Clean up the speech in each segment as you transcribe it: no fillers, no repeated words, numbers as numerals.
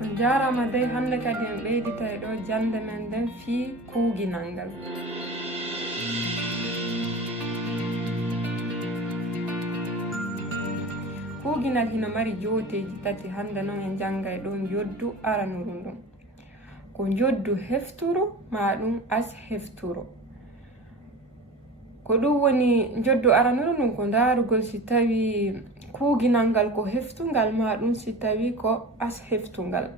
On jarama dey hande kadi en ɓeydita e ɗo jande men nden fii kuuginal ngal. Kuuginal hino mari jooteji tati hande noon en janga e ɗo joddu aranuru ndum. Ko joddu hefturu maɗum as hefturo. Ko ɗum woni joddu aranuru ndum ko darugol si tawi kuuginal ngal ko heftungal maɗum si tawi ko as heftungal.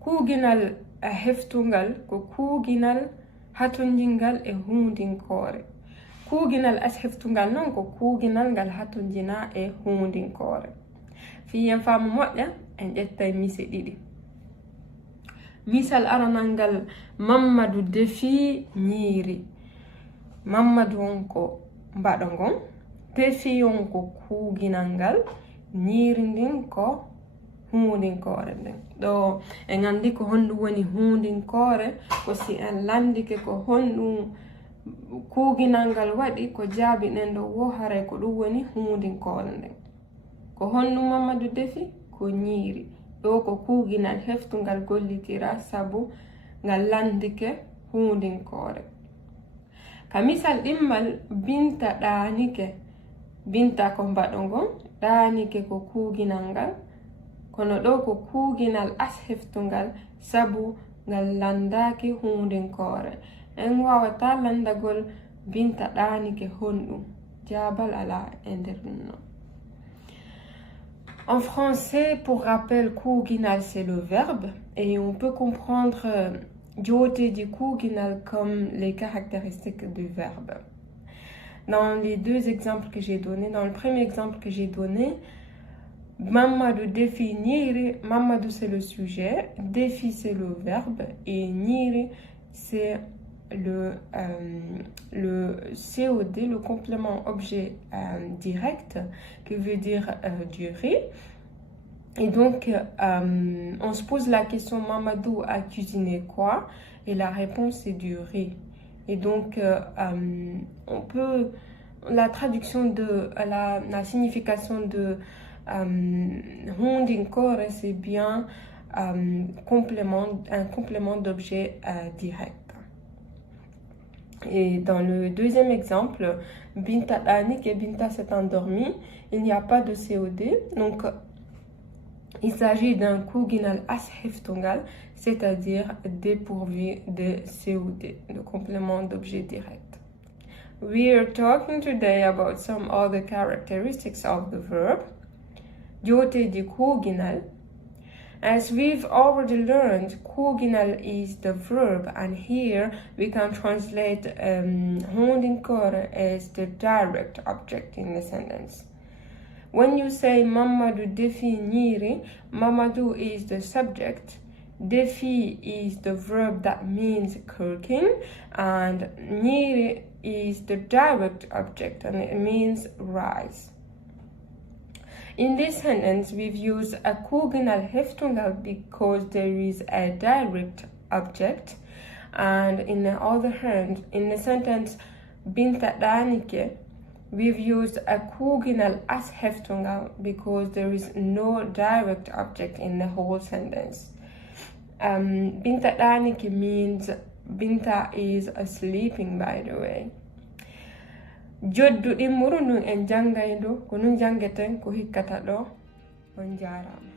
Kuuginal heftungal ko kuuginal hatonjingal e hundinkore. Kuuginal as heftungal non ko kuuginal ngal hatonjina e hundinkore. Fiyen faamu moƴƴa en ƴettay mise ɗiɗi. Misal aranal ngal Mamadou defi ñiiri. Mamadou on ko mbaɗo ngon, defi on ko kuuginal ngal, ñiiri ndin ko hundinkore nden. Ɗo en andi ko honɗum woni hundinkore ko si en landike ko honɗum kuuginal ngal waɗi ko jaabiɗen ɗo wo haray ko ɗum woni hundinkore nden. Ko honɗum Mamadou defi ko ñiiri. Ɗo ko kuuginal heftungal gollitira sabu ngal landike hundinkore. Ka misal ɗimmal Binta ɗaanike. Binta ko mbaɗo ngon, ɗaanike ko kuuginal ngal, kono ɗo ko kuuginal as heftungal sabu ngal landaki hundinkore. En wawata landagol Binta ɗaanike honɗum, jaabal ala e nder non. En français, pour rappel, kuuginal c'est le verbe et on peut comprendre jooteji kuuginal comme les caractéristiques du verbe. Dans les deux exemples que j'ai donnés, dans le premier exemple que j'ai donné, Mamadou défi ñiiri, Mamadou c'est le sujet, défi c'est le verbe et ñiiri c'est le COD, le complément objet direct, qui veut dire du riz. Et donc, on se pose la question, Mamadou a cuisiné quoi? Et la réponse c'est du riz. Et donc, on peut, la traduction de, la signification de hundinkore, c'est bien un complément d'objet direct. Et dans le deuxième exemple, Binta ɗaanike, Binta s'est endormie, il n'y a pas de COD, donc il s'agit d'un kuuginal as heftungal, c'est-à-dire dépourvu de COD, de complément d'objet direct. We are talking today about some other characteristics of the verb. Jooteji kuuginal. As we've already learned, kuuginal is the verb, and here we can translate hundinkore as the direct object in the sentence. When you say Mamadou defi ñiiri, Mamadou is the subject, defi is the verb that means cooking, and ñiiri is the direct object and it means rice. In this sentence, we've used a kuuginal heftungal because there is a direct object, and in the other hand, in the sentence Binta ɗaanike, we've used a kuuginal as heftungal because there is no direct object in the whole sentence. Binta ɗaanike means Binta is sleeping, by the way. Joddu ɗimmuru ndun en jangay ɗo ko nun jangeten ko hikkata ɗo. On jarama.